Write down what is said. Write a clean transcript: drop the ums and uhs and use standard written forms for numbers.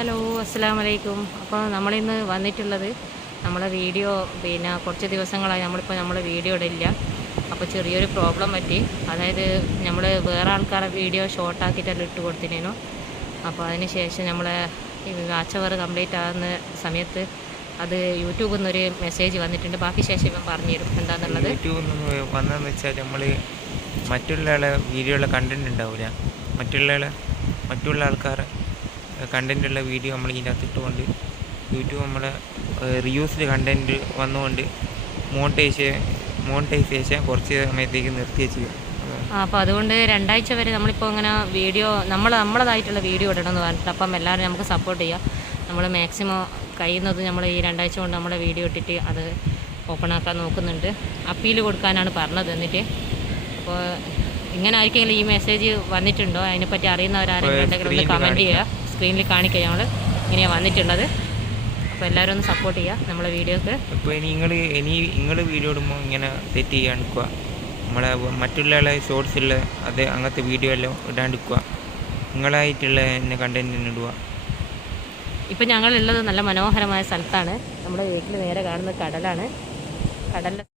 Hello അസ്സലാമലൈക്കും. അപ്പോൾ നമ്മളിന്ന് വന്നിട്ടുള്ളത് നമ്മളെ വീഡിയോ കുറച്ച് ദിവസങ്ങളായി നമ്മളെ വീഡിയോ ഇടില്ല. അപ്പോൾ ചെറിയൊരു പ്രോബ്ലം പറ്റി. അതായത് നമ്മൾ വേറെ ആൾക്കാരെ വീഡിയോ ഷോർട്ടാക്കിയിട്ടെല്ലാം ഇട്ട് കൊടുത്തിനേനു. അപ്പോൾ അതിന് ശേഷം നമ്മളെ വാച്ച് അവർ കംപ്ലീറ്റ് ആകുന്ന സമയത്ത് അത് യൂട്യൂബിൽ നിന്നൊരു മെസ്സേജ് വന്നിട്ടുണ്ട്. ബാക്കി ശേഷം ഇവൻ പറഞ്ഞു തരും എന്താണെന്നുള്ളത്. യൂട്യൂബിൽ നിന്ന് വന്നതെന്ന് വെച്ചാൽ നമ്മൾ മറ്റുള്ള വീഡിയോയിലെ കണ്ടൻറ് ഉണ്ടാവില്ല, മറ്റുള്ള ആൾക്കാർ കണ്ടൻറ്റുള്ള വീഡിയോ നമ്മൾ ഇതിൻ്റെ അകത്ത് ഇട്ടുകൊണ്ട് യൂട്യൂബ് നമ്മളെ റിയൂസ്ഡ് കണ്ടൻറ്റ് വന്നുകൊണ്ട് മോണിറ്റൈസേഷൻ കുറച്ച് സമയത്തേക്ക് നിർത്തി വെച്ചു. അപ്പോൾ അതുകൊണ്ട് 2 ആഴ്ച വരെ നമ്മളിപ്പോൾ ഇങ്ങനെ വീഡിയോ നമ്മളതായിട്ടുള്ള വീഡിയോ ഇടണമെന്ന് പറഞ്ഞിട്ട് അപ്പം എല്ലാവരും നമുക്ക് സപ്പോർട്ട് ചെയ്യാം. നമ്മൾ മാക്സിമം കഴിയുന്നത് നമ്മൾ ഈ 2 ആഴ്ച കൊണ്ട് നമ്മുടെ വീഡിയോ ഇട്ടിട്ട് അത് ഓപ്പൺ ആക്കാൻ നോക്കുന്നുണ്ട്. അപ്പീൽ കൊടുക്കാനാണ് പറഞ്ഞത്. എന്നിട്ട് അപ്പോൾ ഇങ്ങനെ ആയിരിക്കെങ്കിലും ഈ മെസ്സേജ് വന്നിട്ടുണ്ടോ, അതിനെപ്പറ്റി അറിയുന്നവരാരെങ്കിലും ഉണ്ടെങ്കിൽ ഒന്ന് കമൻറ്റ് ചെയ്യുക. സ്ക്രീനിൽ കാണിക്കുക നമ്മൾ ഇങ്ങനെയാണ് വന്നിട്ടുള്ളത്. അപ്പോൾ എല്ലാവരും ഒന്ന് സപ്പോർട്ട് ചെയ്യുക നമ്മളെ വീഡിയോക്ക്. ഇപ്പോൾ നിങ്ങൾ വീഡിയോ ഇടുമ്പോൾ ഇങ്ങനെ തെറ്റ് ചെയ്യാണ്ടിരിക്കുക. നമ്മളെ മറ്റുള്ള ഷോർട്സുള്ള അങ്ങനത്തെ വീഡിയോ എല്ലാം ഇടാണ്ടിരിക്കുക. നിങ്ങളായിട്ടുള്ള കണ്ടൻറ്റ് ഇടുക. ഇപ്പം ഞങ്ങളുള്ളത് നല്ല മനോഹരമായ സ്ഥലത്താണ്. നമ്മുടെ വീട്ടിൽ നേരെ കാണുന്ന കടലാണ്.